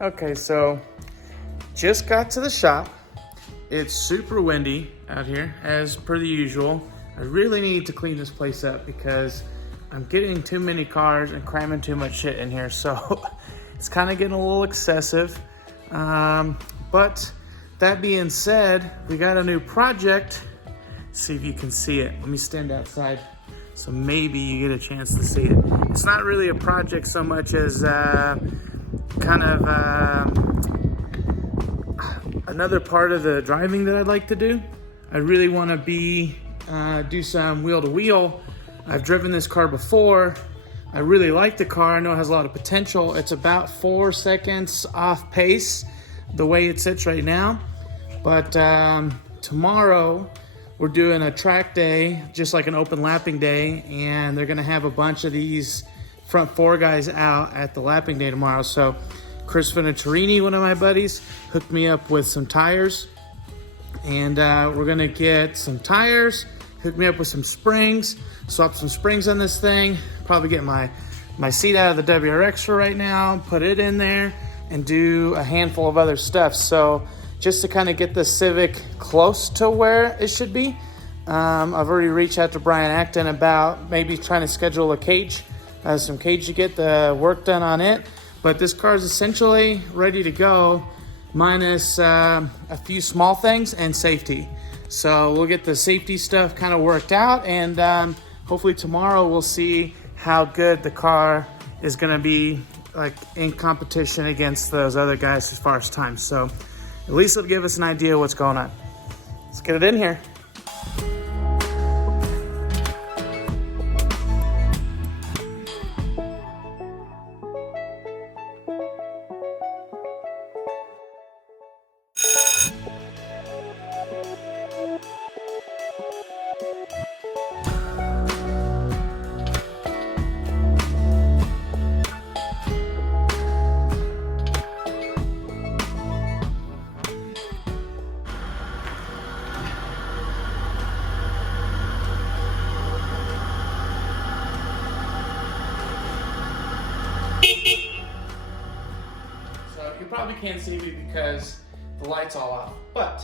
Okay, so just got to the shop. It's super windy out here, as per the usual. I really need to clean this place up because I'm getting too many cars and cramming too much shit in here. So it's kind of getting a little excessive. But that being said, we got a new project. Let's see if you can see it. Let me stand outside so maybe you get a chance to see it. It's not really a project so much as another part of the driving that I'd like to do. I really want to do some wheel to wheel. I've driven this car before. I really like the car. I know it has a lot of potential. It's about 4 seconds off pace the way it sits right now. But tomorrow we're doing a track day, just like an open lapping day, and they're gonna have a bunch of these front four guys out at the lapping day tomorrow. So Chris Venturini, one of my buddies, hooked me up with some tires, and we're gonna get some tires, hook me up with some springs, swap some springs on this thing, probably get my seat out of the WRX for right now, put it in there, and do a handful of other stuff. So just to kind of get the Civic close to where it should be. I've already reached out to Brian Acton about maybe trying to schedule a cage, some cage to get the work done on it. But this car is essentially ready to go, minus a few small things and safety. So we'll get the safety stuff kind of worked out, and hopefully tomorrow we'll see how good the car is gonna be, like in competition against those other guys as far as time. So at least it'll give us an idea of what's going on. Let's get it in here. You probably can't see me because the light's all off, but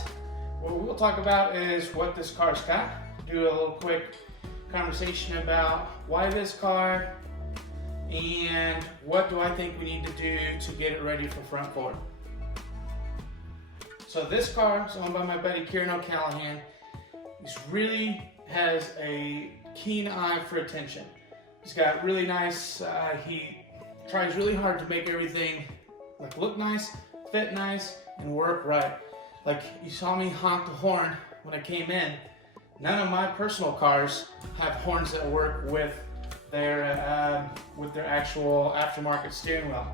what we'll talk about is what this car's got. Do a little quick conversation about why this car and what do I think we need to do to get it ready for front forward. So this car is owned by my buddy Kieran O'Callahan. He really has a keen eye for attention. He's got really nice, he tries really hard to make everything look nice, fit nice, and work right. Like you saw me honk the horn when I came in. None of my personal cars have horns that work with their actual aftermarket steering wheel.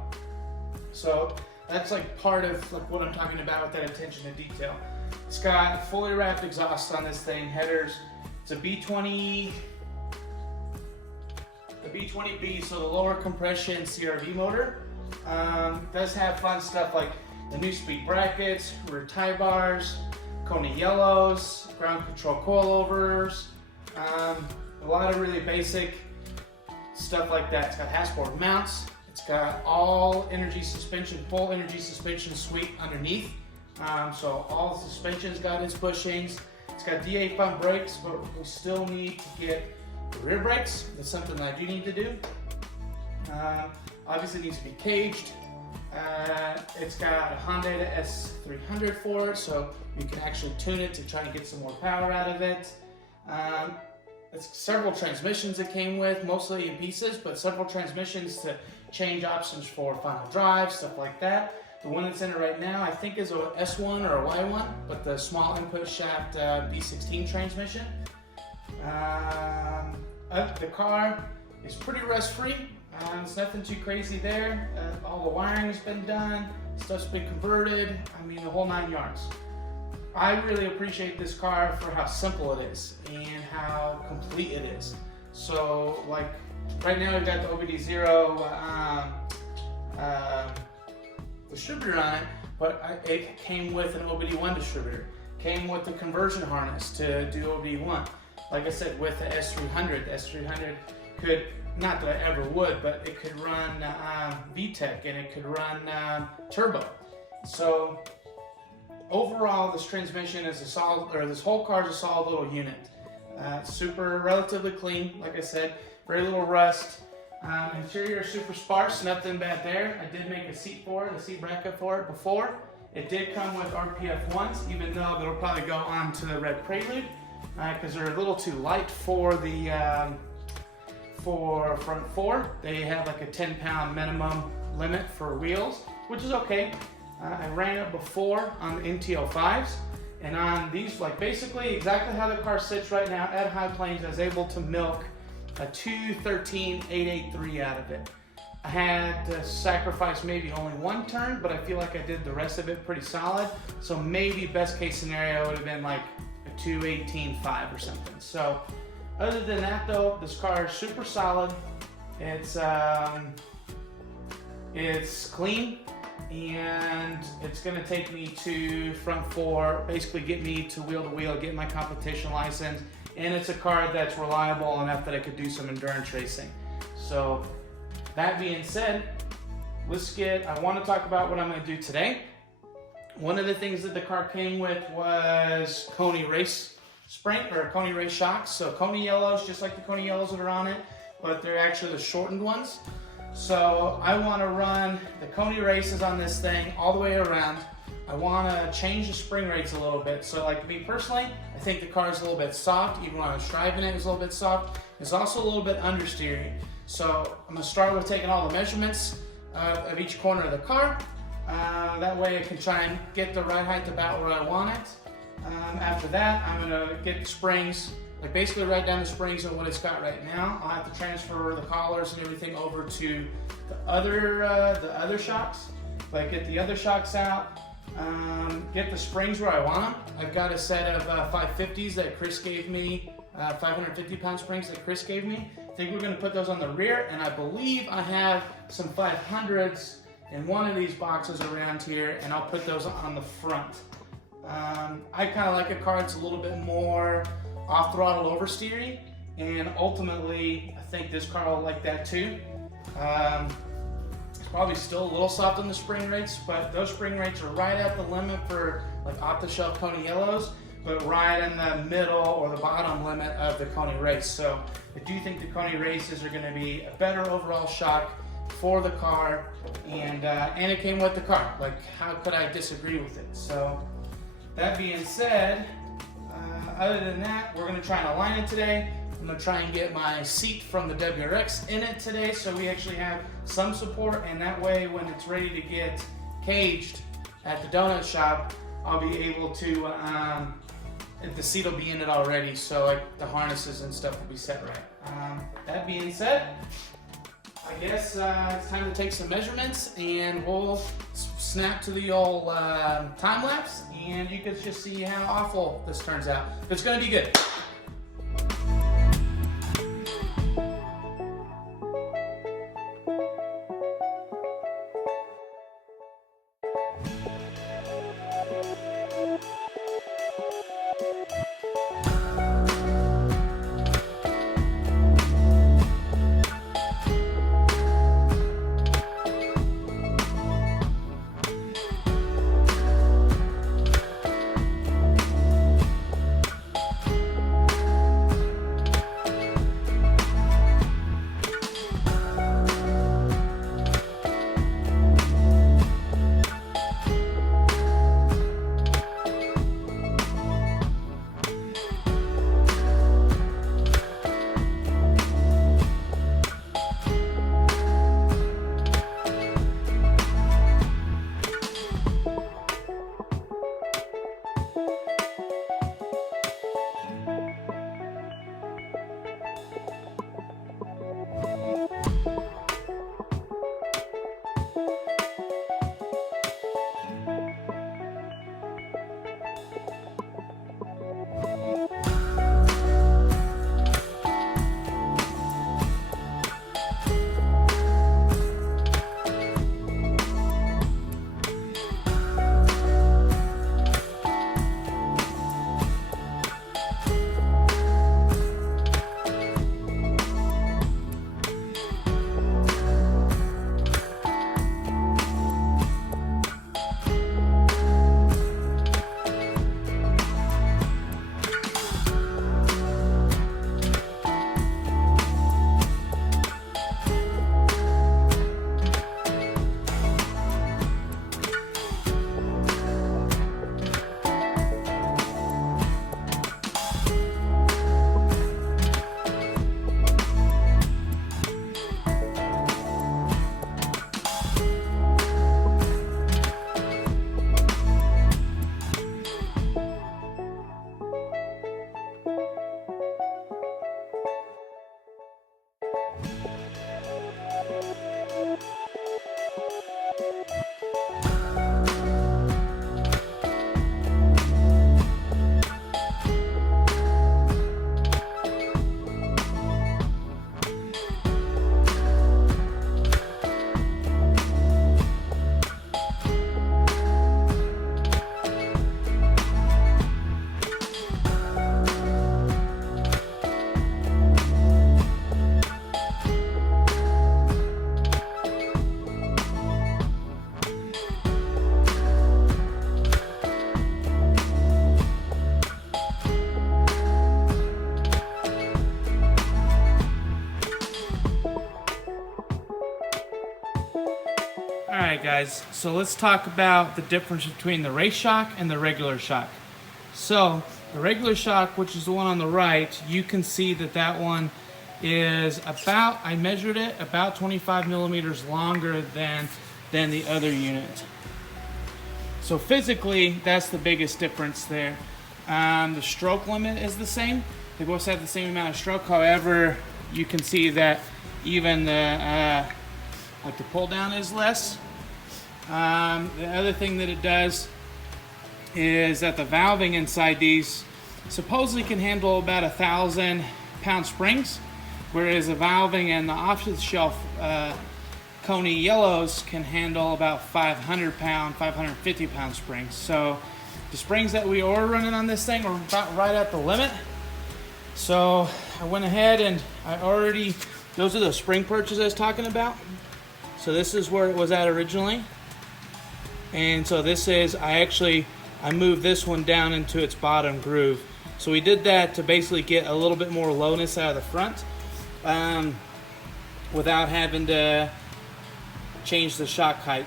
So that's like part of what I'm talking about with that attention to detail. It's got fully wrapped exhaust on this thing, headers. It's a B20B, so the lower compression CRV motor. Does have fun stuff like the new speed brackets, rear tie bars, Kona yellows, ground control coilovers, a lot of really basic stuff like that. It's got hashboard mounts. It's got all energy suspension, full energy suspension suite underneath. So all the suspension's got its bushings. It's got DA front brakes, but we still need to get the rear brakes. That's something that I do need to do. Obviously it needs to be caged. It's got a Honda S300 for it, so you can actually tune it to try to get some more power out of it. It's several transmissions it came with, mostly in pieces, but several transmissions to change options for final drive, stuff like that. The one that's in it right now, I think is a S1 or a Y1, but the small input shaft B16 transmission. The car is pretty rust-free. There's nothing too crazy there. All the wiring has been done, stuff's been converted. I mean, the whole 9 yards. I really appreciate this car for how simple it is and how complete it is. So, like, right now we've got the OBD0 distributor on it, but it came with an OBD1 distributor. Came with the conversion harness to do OBD1. Like I said, with the S300. The S300 could, not that I ever would, but it could run VTEC and it could run turbo. So overall, this transmission is a solid, or this whole car is a solid little unit. Super relatively clean, like I said, very little rust. Interior is super sparse, nothing bad there. I did make a seat for it, a seat bracket for it before. It did come with RPF ones, even though they'll probably go on to the red Prelude, because they're a little too light for the for front four. They have like a 10-pound minimum limit for wheels, which is okay. I ran it before on the MT-05s, and on these, like basically exactly how the car sits right now at High Plains, I was able to milk a 213.883 out of it. I had to sacrifice maybe only one turn, but I feel like I did the rest of it pretty solid. So maybe best case scenario would have been like a 218.5 or something. So other than that though, this car is super solid. It's clean, and it's gonna take me to front four, basically get me to wheel, get my competition license, and it's a car that's reliable enough that I could do some endurance racing. So that being said, I want to talk about what I'm going to do today. One of the things that the car came with was Coney race spring, or Coney race shocks. So Coney yellows, just like the Coney yellows that are on it, but they're actually the shortened ones. So I want to run the Coney races on this thing all the way around. I want to change the spring rates a little bit. So like me personally, I think the car is a little bit soft. Even when I was driving it was a little bit soft. It's also a little bit understeering. So I'm going to start with taking all the measurements of each corner of the car. That way I can try and get the ride height about where I want it. After that, I'm going to get the springs, like basically write down the springs and what it's got right now. I'll have to transfer the collars and everything over to the other shocks. Like get the other shocks out. Get the springs where I want them. I've got a set of 550s that Chris gave me, 550-pound springs that Chris gave me. I think we're going to put those on the rear, and I believe I have some 500s in one of these boxes around here, and I'll put those on the front. I kind of like a car that's a little bit more off-throttle oversteering, and ultimately, I think this car will like that too. Probably still a little soft on the spring rates, but those spring rates are right at the limit for like off-the-shelf Coney yellows, but right in the middle or the bottom limit of the Coney race. So I do think the Coney races are going to be a better overall shock for the car, and it came with the car. Like, how could I disagree with it? So that being said, other than that, we're going to try and align it today. I'm going to try and get my seat from the WRX in it today, so we actually have some support, and that way when it's ready to get caged at the donut shop, I'll be able to, the seat will be in it already, so like the harnesses and stuff will be set right. That being said, I guess it's time to take some measurements, and we'll snap to the old time lapse, and you can just see how awful this turns out. But it's going to be good. guys, so let's talk about the difference between the race shock and the regular shock. So the regular shock, which is the one on the right, you can see that that one is about, I measured it, about 25 millimeters longer than the other unit. So physically, that's the biggest difference there. The stroke limit is the same. They both have the same amount of stroke. However, you can see that even the like the pull down is less. The other thing that it does is that the valving inside these supposedly can handle about 1,000-pound springs, whereas the valving and the off-the-shelf Coney yellows can handle about 500-pound, 550-pound springs. So the springs that we are running on this thing are about right at the limit. So I went ahead and those are the spring perches I was talking about. So this is where it was at originally. And so this is, I moved this one down into its bottom groove. So we did that to basically get a little bit more lowness out of the front without having to change the shock height.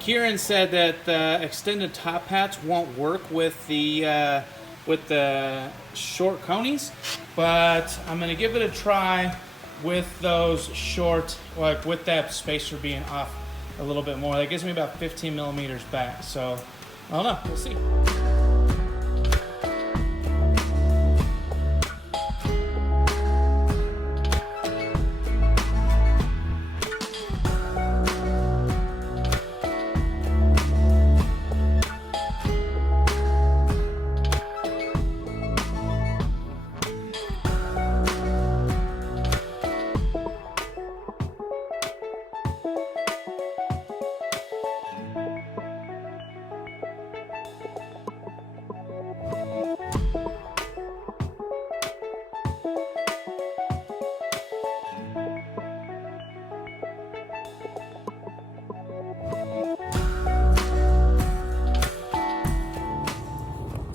Kieran said that the extended top hats won't work with the short conies, but I'm gonna give it a try with those short, like with that spacer being off a little bit more. That gives me about 15 millimeters back. So I don't know, we'll see.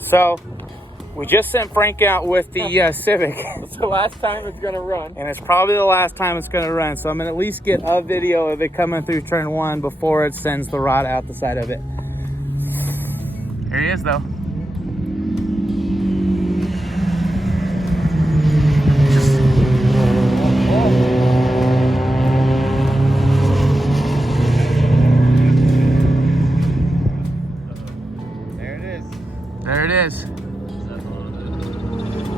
So we just sent Frank out with the Civic. It's the last time it's gonna run. And it's probably the last time it's gonna run. So I'm gonna at least get a video of it coming through turn one before it sends the rod out the side of it. Here he is though. There it is.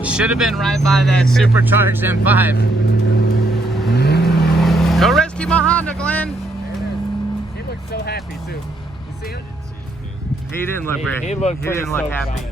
Should have been right by that supercharged M5. Go rescue my Honda, Glenn. There it is. He looked so happy too. You see it? He didn't look very. He didn't look happy.